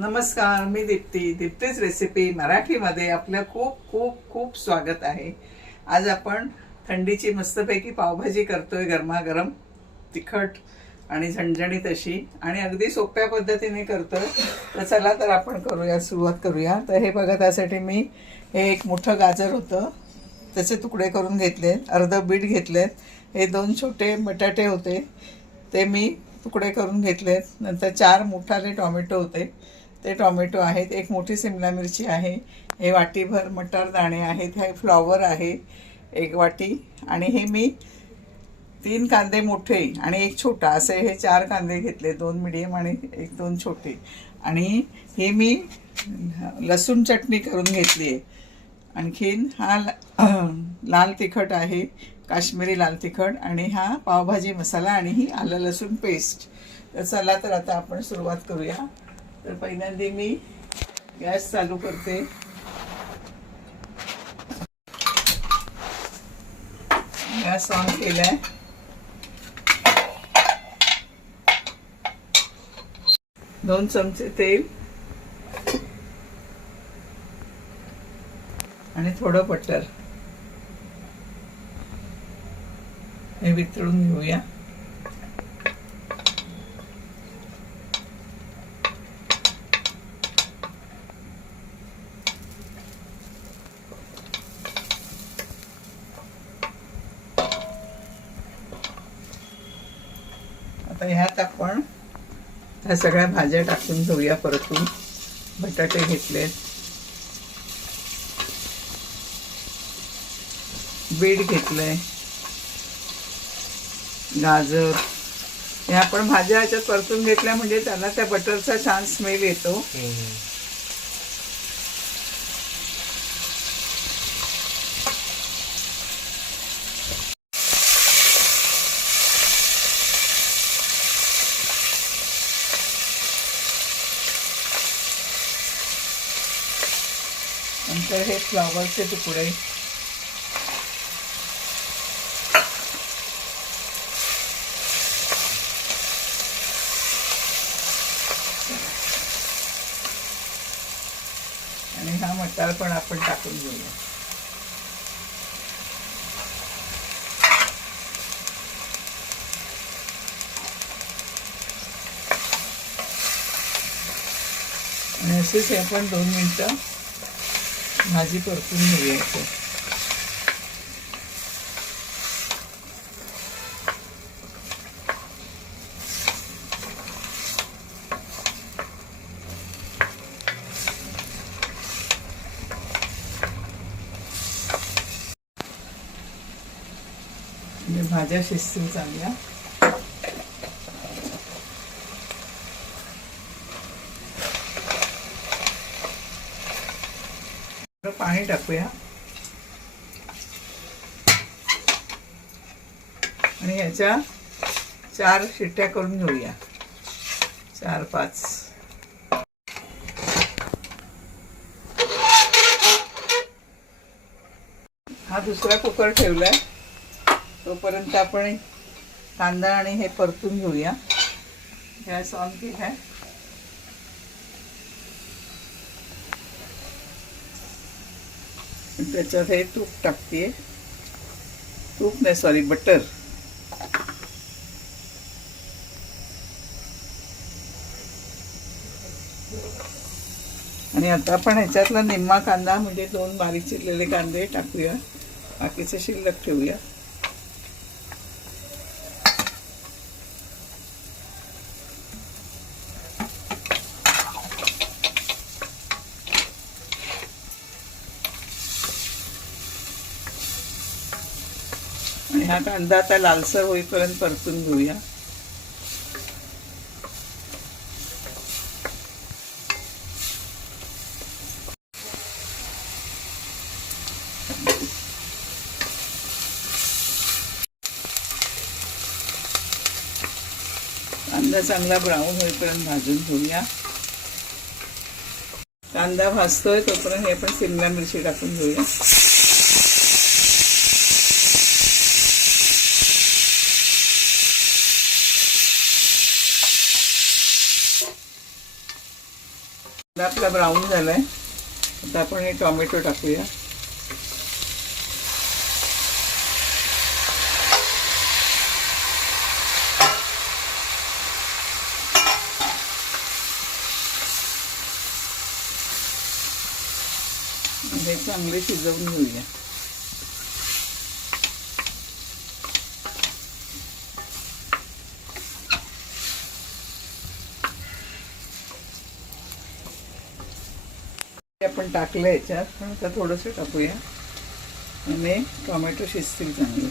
नमस्कार, मी दीप्तीच रेसिपी मराठीमध्ये आपलं खूप खूप खूप स्वागत आहे. आज आपण थंडीची मस्तपैकी पावभाजी करतोय, गरमागरम, तिखट आणि झणझणीत अशी, आणि अगदी सोप्या पद्धतीने करतोय. तर चला तर आपण सुरुवात करूया. तर हे बघा, त्यासाठी मी हे एक मोठं गाजर होतं, त्याचे तुकडे करून घेतलेत. अर्ध बीट घेतलेत. हे 2 छोटे बटाटे होते, ते मी तुकडे करून घेतलेत. नंतर 4 मोठाले टॉमॅटो होते, ते टॉमॅटो आहेत. एक मोठी सिमला मिरची आहे. हे वाटीभर मटार दाणे आहेत. हे फ्लॉवर आहे 1 वाटी. आणि हे मी 3 कांदे मोठे आणि 1 छोटा, असे हे 4 कांदे घेतले. 2 मिडियम आणि 1-2 छोटे. आणि हे मी लसूण चटणी करून घेतली आहे. आणखीन हा लाल तिखट आहे, काश्मीरी लाल तिखट. आणि हा पावभाजी मसाला आणि ही आलं लसूण पेस्ट. तर चला तर आता आपण सुरुवात करूया. तर पहिल्यांदा मी गॅस चालू करते. गॅस ऑन केलाय. दोन चमचे तेल आणि थोडं बटर हे वितळून घेऊया. आता ह्यात आपण ह्या सगळ्या भाज्या टाकून घेऊया परतून. बटाटे घेतलेत, बीट घेतलंय, गाजर. हे आपण भाज्या ह्याच्यात परतून घेतल्या म्हणजे त्याला त्या बटरचा छान स्मेल येतो. नंतर हे फ्लॉवरचे तुकडे, आणि हा मटार पण आपण टाकून घेऊया. आणि असेच आपण 2 मिनिटं भाजी परतून घेऊया. म्हणजे भाज्या शिजतील चांगल्या. पाणी टाकूया आणि ह्याच्या 4 शिट्ट्या करून घेऊया. 4-5. हा दुसरा कुकर ठेवलाय. तोपर्यंत आपण कांदा आणि हे परतून घेऊया. गॅस ऑन केलाय. त्याच्यात हे तूप टाकते. तूप नाही, सॉरी, बटर. आणि आता आपण ह्याच्यातला निम्मा कांदा म्हणजे 2 बारीक चिरलेले कांदे टाकूया. बाकीचे शिल्लक ठेवूया. आणि हा कांदा आता लालसर होईपर्यंत परतून घेऊया. कांदा चांगला ब्राऊन होईपर्यंत भाजून घेऊया. कांदा भाजतोय तोपर्यंत हे आपण सिमला मिरची टाकून घेऊया. आपला ब्राऊन झालाय. आता आपण हे टोमॅटो टाकूया. हे चांगले शिजवून घेऊया. आपण टाकलं याच्यात, पण आता थोडंसं टाकूया आणि टोमॅटो शिजतील चांगले.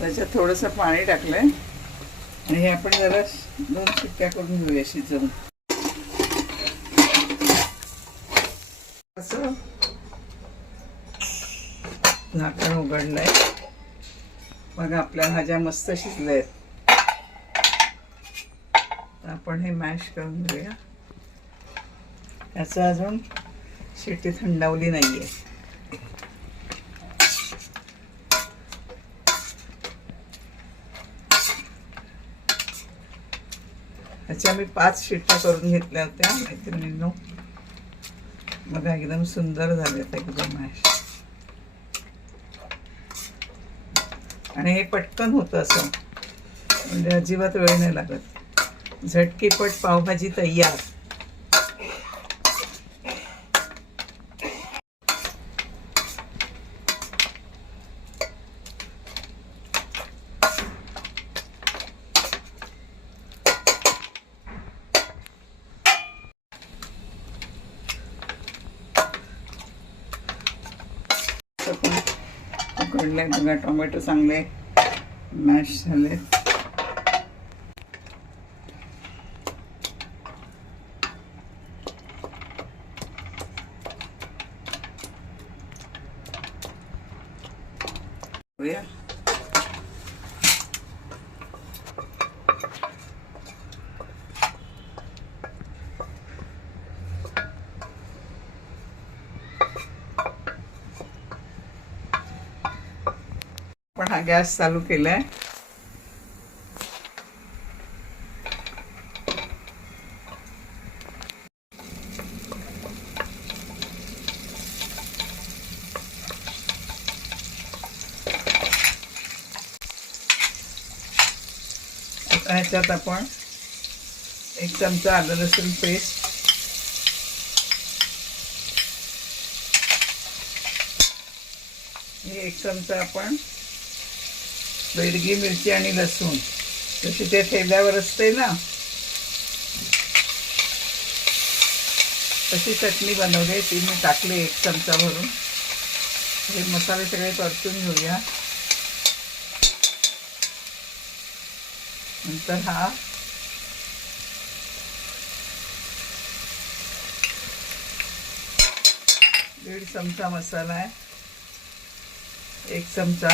त्याच्यात थोडंसं पाणी टाकलंय आणि हे आपण जरा 2 शिट्ट्या करून घेऊया शिजवून. असं झाकण उघडलंय. बघा आपल्या भाज्या मस्त शिजल्या आहेत. आपण हे मॅश करून घेऊया. याचं अजून शिट्टी थंडावली नाहीये. ह्याच्या मी 5 शिट्ट्या करून घेतल्या होत्या मैत्रिणींनो. बघा एकदम सुंदर झालेत एकदम मॅश. आणि हे पटकन होतं असं, म्हणजे अजिबात वेळ नाही लागत. झटकीपट पावभाजी तयार. उकडले बघा, टोमॅटो चांगले मॅश झाले. पण हा गॅस चालू केलाय. आता ह्याच्यात आपण 1 चमचा आलं लसूण पेस्ट, हे 1 चमचा आपण बेडगी मिरची आणि लसूण, जशी ते ठेवल्यावर असते ना तशी चटणी बनवली, ती मी टाकली 1 चमचा भरून. हे मसाले सगळे परतून घेऊया. नंतर हा दीड चमचा मसाला आहे, 1 चमचा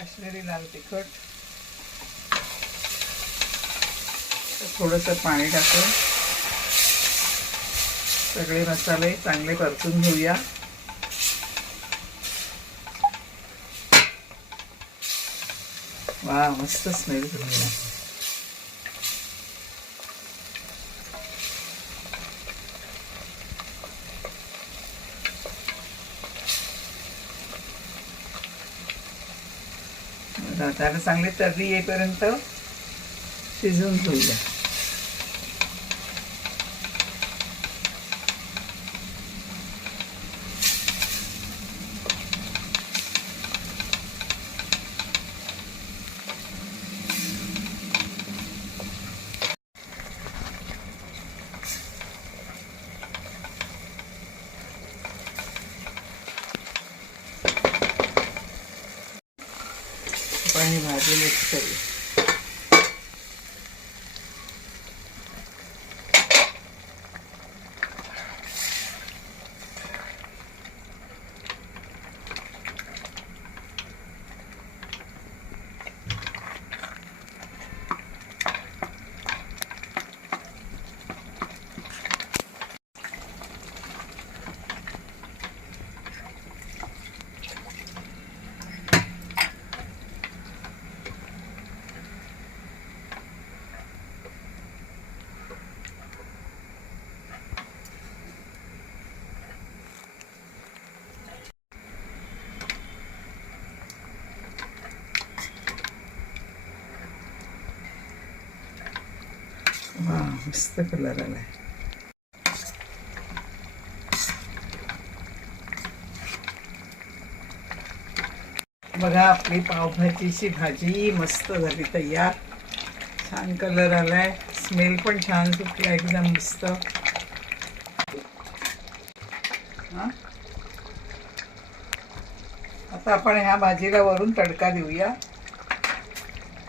काश्मीरी लाल तिखट, थोडंसं पाणी टाकून सगळे मसाले चांगले परतून घेऊया. वा, मस्त स्मेल सुटला. त्याला चांगली तर्री येईपर्यंत शिजवून घेऊया. आपण ही भाजी मिक्स करूया. वा, मस्त कलर आलाय. बघा, आपली पावभाजीची भाजी मस्त झाली तयार. छान कलर आलाय, स्मेल पण छान सुटला, एकदम मस्त. आता आपण ह्या भाजीला वरून तडका देऊया.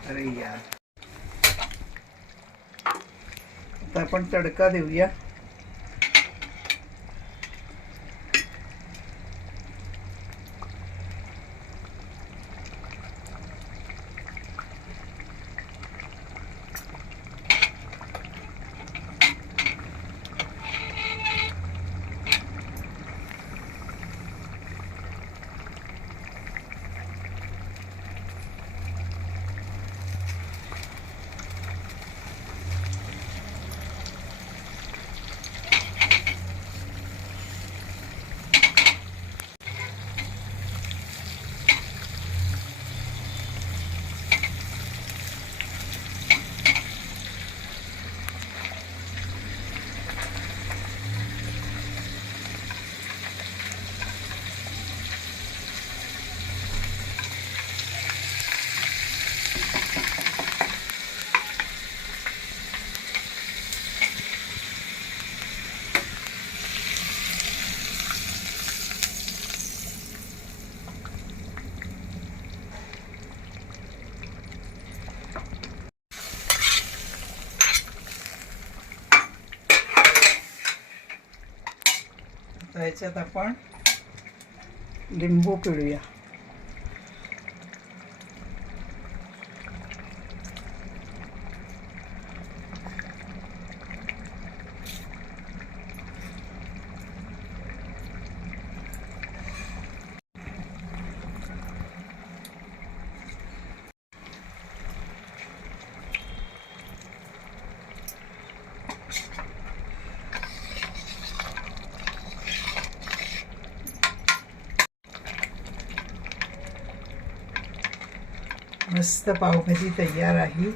अरे यार, आता आपण तडका देऊया. ह्याच्यात आपण लिंबू पिळूया. मस्त पावभाजी तयार आहे.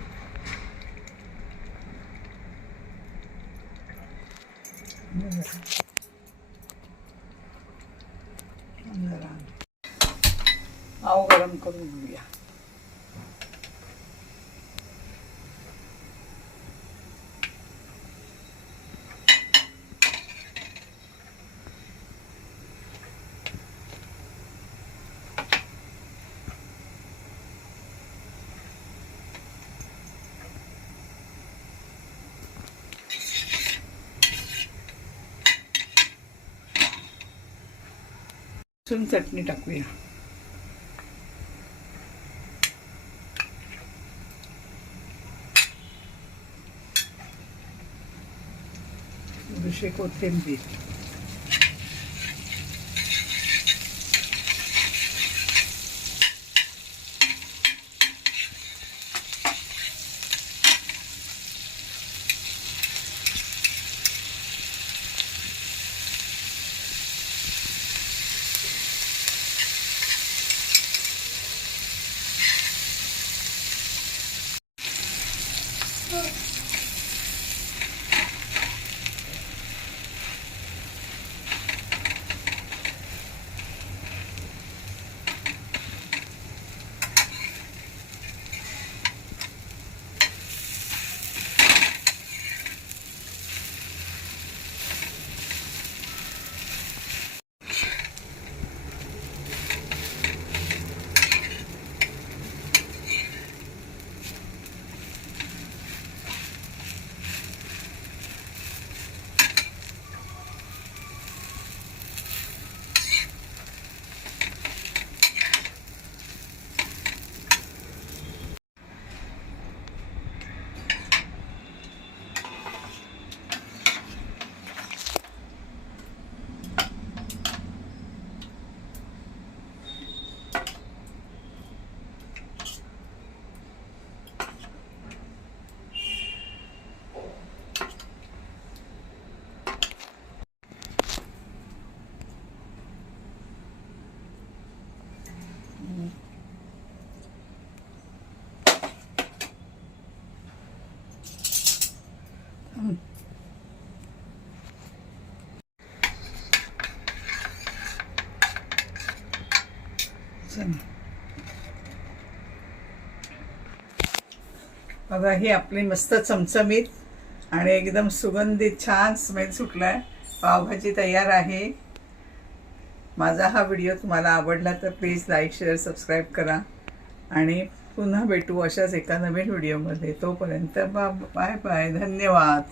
पाव गरम करून घेऊया. चटणी टाकूया. थोडीशी कोथिंबीर. बघा ही आपली मस्त चमचमीत आणि एकदम सुगंधित छान स्मेल सुटलाय, पावभाजी तयार आहे. माझा हा व्हिडिओ तुम्हाला आवडला तर प्लीज लाईक शेअर सबस्क्राईब करा आणि पुन्हा भेटू अशाच एका नवीन व्हिडिओमध्ये. तोपर्यंत बाय बाय, धन्यवाद.